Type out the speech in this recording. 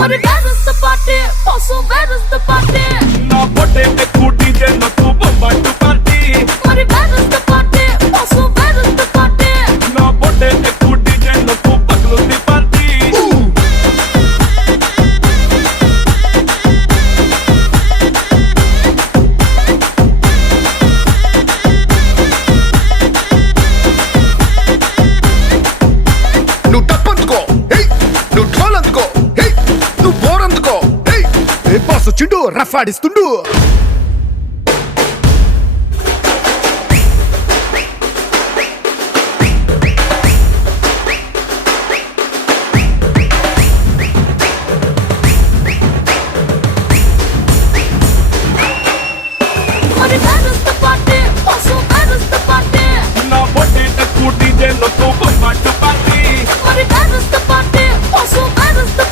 మరి where is the party? Also where is the party? నా పొట్టే ఎక్కువ డీజే నాకు బొంబాటు పార్టీ మరి where is the party? Also where is the party? నా పొట్టే ఎక్కువ డీజే నాకు పగలుంది పార్టీ నువ్వు టప్పందుకో నువ్వు ఢోల్ అందుకో నువ్వు బోర్ అందుకో బాస్ వచ్చిండు రఫ్ ఆడిస్తుండు